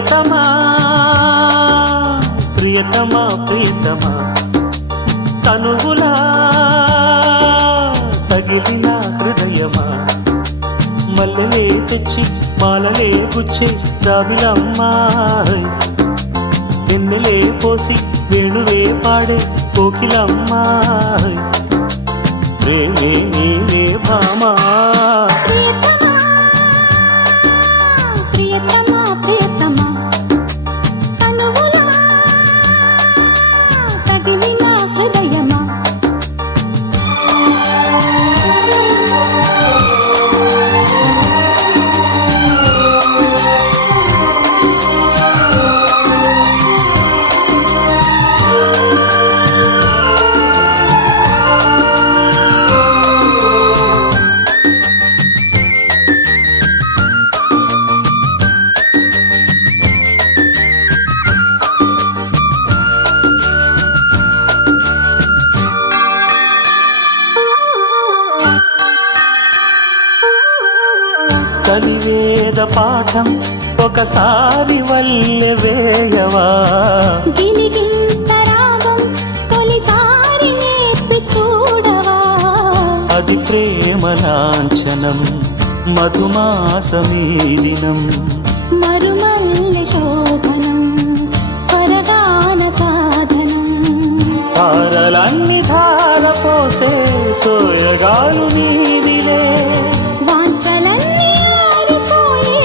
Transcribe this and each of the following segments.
ప్రియతమా ప్రియతమా ప్రియతమా తనువులా తగిలిన హృదయమా మల్లెలే తెచ్చి మాలలే గుచ్చే రావిలమ్మా వెన్నెలే పోసి వేణువే పాడే కోకిలమ్మా ప్రేమే నీవే భామా ప్రియతమా ప్రియతమా తనువులా తగిలిన హృదయమా కలివేద పాఠం ఒకసారి వల్లె వేయవా గిలిగింత రాగం తొలిసారి నేర్పి చూడవా అది ప్రేమ లాంఛనం మధుమాసమీలినం మరుమల్లె శోభనం స్వరగాన సాధనం తారలన్ని ధార పోసే సోయగాలు నీవిలే వాంఛలన్నీ ఆరిపోయే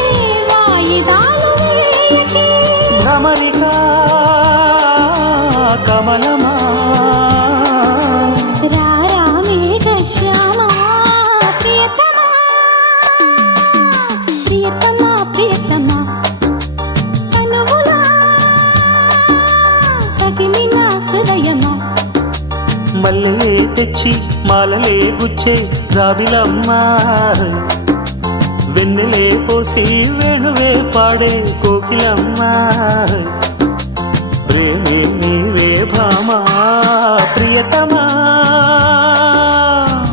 వాయిదాలు వేయకే భ్రమరికా కమలమా రారా మేఘశ్యామా ప్రియతమా ప్రియతమా ప్రియతమా తనువులా తగిలిన హృదయమా మల్లెలే తెచ్చి మాలలే గుచ్చే రావిలమ్మా వెన్నెలే పోసి వేణువే పాడే కోకిలమ్మా ప్రేమే నీవే భామా ప్రియతమా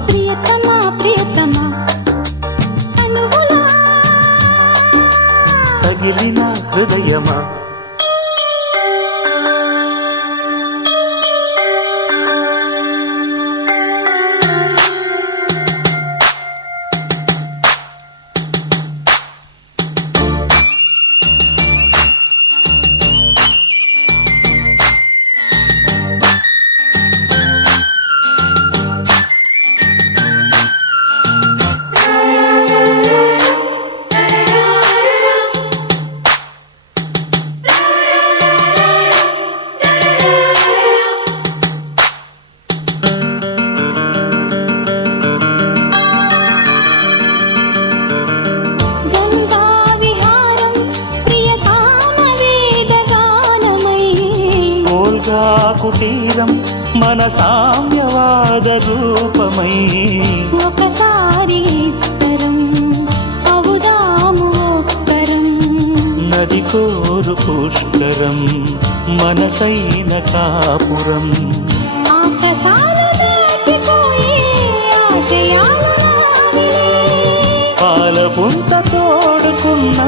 ప్రియతమా ప్రియతమా తనువులా తగిలిన హృదయమా గంగా విహారం ప్రియ సామవేద గానమై ఓల్గా కుటీరం మన సామ్యవాద రూపమై ఒకసారి ఇద్దరం అవుదాము ఒక్కరం నది కోరు పుష్కరం మనసైన కాపురం ఆకాశాలు దాటిపోయే ఆశయాలు నావిలే పాలపుంత తోడుకున్న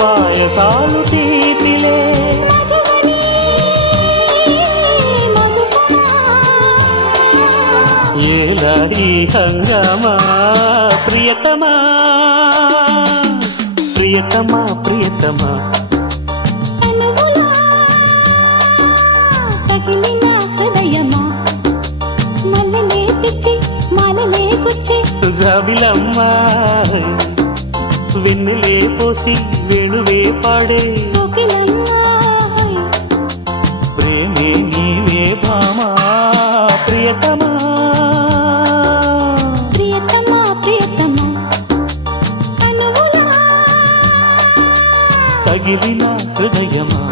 పాయసాలు తీపిలే మధువని మధుపమా ఏలా ఈ హంగామా ప్రియతమా ప్రియతమా ప్రియతమా తనువులా తగిలిన హృదయమా మల్లెలే తెచ్చి మాలలే గుచ్చి జాబిలమ్మా వెన్నెలే పోసి వేణువే పాడే కోకిలమ్మా ప్రేమే నీవే భామా ప్రియతమా ప్రియతమా ప్రియతమా తనువులా తగిలిన హృదయమా